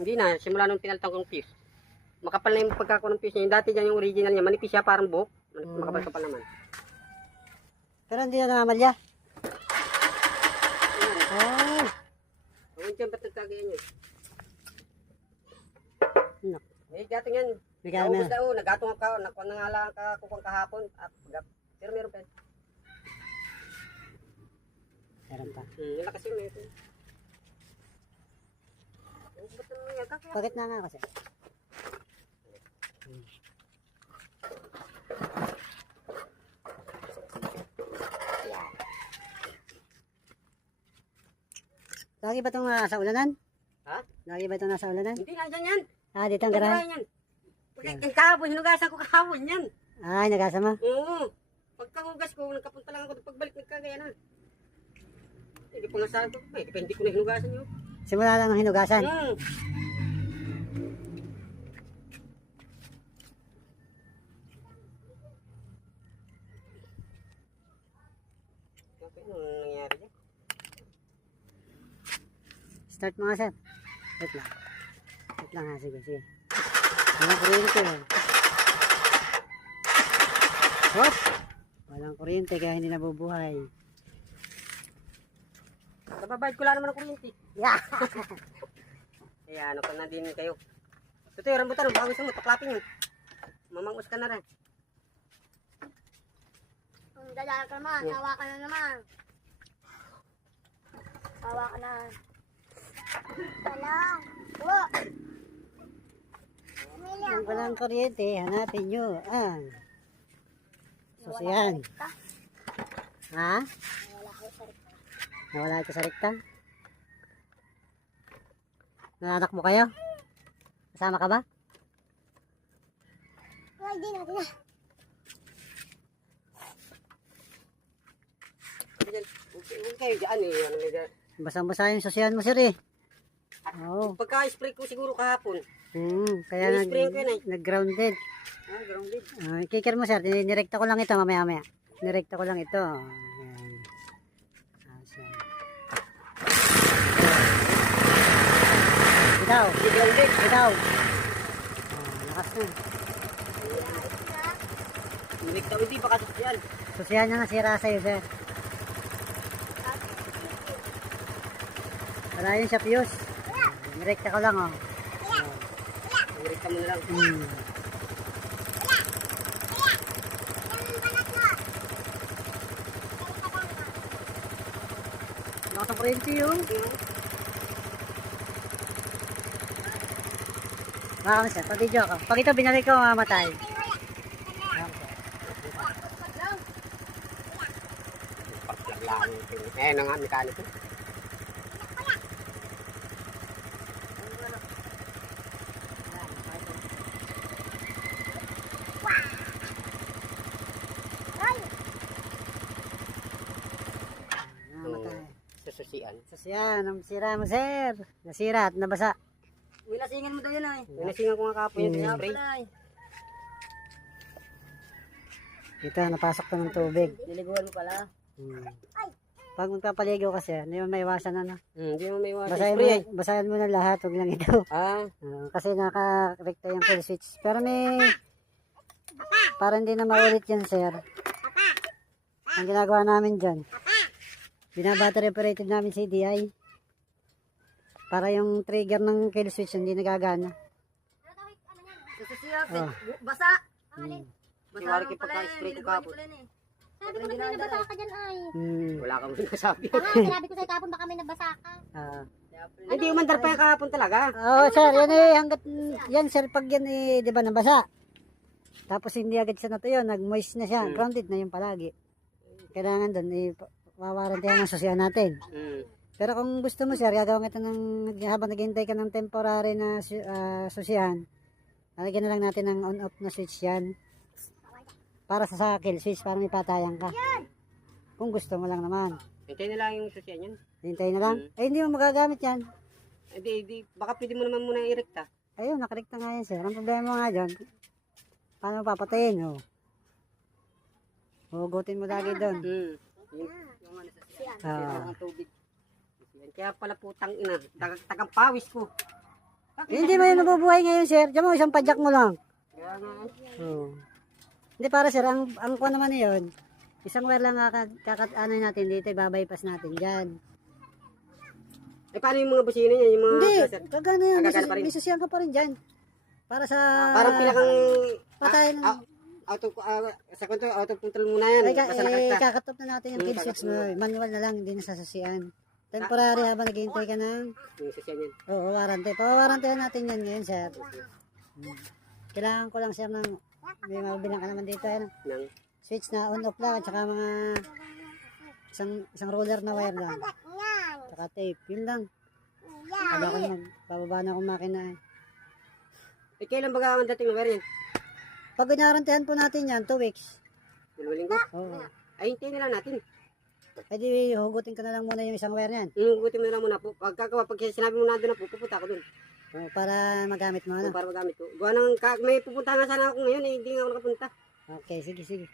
Hindi na, simula nung pinalitan kong fuse. Makapal na yung pagkakaroon ng fuse niya. Yung dati dyan yung original niya, manipis siya parang buhok. Makapal-kapal naman. Pero hindi na namamalya. Oh. Huwag dyan, ba't nagkagayan yun? No. Eh, gating yan. Bigyan Naubos na. na, nagatong ka, nangalang ka kukong kahapon. Pero meron pa. Meron pa. Yung lakas yun, meron. Ba't naman nangyari? Bakit na nga kasi? Lagi ba itong nasa ulanan? Ha? Lagi ba itong nasa ulanan? Hindi, nandyan yan. Ah, dito ang garahe. Yan. Yung kahapon, hinugasan ko kahapon yan. Ay, nagasama. Oo. Pagkahugas ko, nagkapunta lang ako. Pagbalik, nagkagaya na. Hindi ko nga sabi ko, depende ko na hinugasan yun. Simula lang ng hinugasan. Okay, ano nangyari dyan? Start mo nga, sir. Wait lang. Wait lang ha, sige, sige. Walang kuryente. Hop! Walang kuryente kaya hindi nabubuhay. Nababayad ko lang naman ng kuryente. Yeah! Kaya ano ka na din kayo. Ito yung rambutan, ang bawis mo, taklapin yun. Mamangus ka na rin. Ang dala ka naman, tawa ka na naman. Tawa ka na. Talang. Oh. Kung walang kuryente, hanapin nyo ang susiyan. Ha? Nawala ito sa rekta? Nananak mo kayo? Kasama ka ba? Hindi na, hindi na. Huwag kayo dyan eh. Ano may dyan. Basang-basa yung susiyan mo, sir eh. Oo. Pagka-spray ko siguro kahapon. Kaya Spray ko yun eh. nag-grounded. Grounded. Kicker mo, sir. Nirekta ko lang ito mamaya-maya. Nirekta ko lang ito. Ayan. Ayan. Ikaw. Grounded. Ikaw. Lakas na. Nilikta hindi baka yan. Susiyan na nasira sa'yo, sir. Wala yun sa fuse. Nirekta ko lang, oh. Nilikta mo na lang. Lakas ang kuryente yun. Baka sir, pa-video ako. Pag ito binalik ko, mamatay. Paglaglaan. Eh, nga mekaniko. Mamatay. Sa susian. Susiyan, ang sira mo, sir. Nasira at nabasa. Wilasingan mo daw yun ay. Pinasingan ko nga kapon yung spray. Ito, napasok to ng tubig. Niliguan mo pala. Pag magpapaligo kasi, hindi mo maiwasan ano. Hindi mo may water Basahin mo, spray. basahin mo na lahat, huwag lang ito. Kasi naka-rekta yung full switch. Pero may, para hindi na maulit yan, sir. Ang ginagawa namin dyan, binabattery operated namin si DI. Para yung trigger ng kill switch hindi nagagana. Basa. Iwari kayo pagka-spray ko kapon. Sabi ko na nabasa ka dyan ay. Wala kang sinasabi. Sinabi ko sa'yo kapon baka may nabasa ka. Hindi umandar pa yung kahapon talaga. Sir, yan eh, hanggat, yan sir, pag yan eh, di ba nabasa? Tapos hindi agad siya natuyo, nag-moist na siya, grounded na yung palagi. Kailangan doon, wawarantihan ang susiyan natin. Pero kung gusto mo sir, gagawin ito habang naghihintay ka ng temporary na susiyan, lalagyan na lang natin ng on-off na switch yan. Para sa kill switch, para may patayan ka. Kung gusto mo lang naman. Hintayin na lang yung susiyan yan. Hintayin na lang? Eh, hindi mo magagamit yan. Baka pwede mo naman muna i-rekta. Ayun, nakarekta nga yan sir. Ang problema mo nga dyan, paano papatayin? Hugutin mo lagi doon. Yung ano sa siyan. Ang tubig. Kaya pala putang ina, tagang pawis ko. Hindi mo yun nabubuhay ngayon, sir. Diyan mo, isang padyak mo lang. Kaya nga. Oo. Hindi para sir, ang kuha naman yun, isang wire lang ano natin dito, ibabypass natin dyan. Eh, paano yung mga busina niya? Yung mga Hindi, sir? kagana yan, Kagana pa rin. may susiyan ka pa rin dyan. Para sa... Parang pinakang... patay na. Sa konto, out of control muna yan. Ay, Basta nakakita. kakatop na natin yung kill switch mo. Manual na lang, hindi na sasasiyan. Temporary habang naghihintay ka ng... Yung sasyan yan. Oo, warranty. Pawarantihan natin yan ngayon, sir. Kailangan ko lang, sir, ng... May mabilang ka naman dito, ano? Nang, Switch na on-off lang, at saka mga... Isang roller na wire lang. Saka tape, yun lang. Kaya ako magbababa na akong makina. eh, kailan baga ang dating numero yan? Pag binarantihan po natin yan, 2 weeks. Dalawang linggo? Oo. Ay, hintayin na lang natin. Ay di, hugutin ko na lang muna yung isang wire niyan. Inugutin mo na lang muna po. Pag sinabi mo na doon na po, pupunta ako doon. Para magamit mo, ano? Para magamit ko. Gawa ng, may pupunta nga sana ako ngayon, eh, hindi nga ako nakapunta. Okay, sige, sige.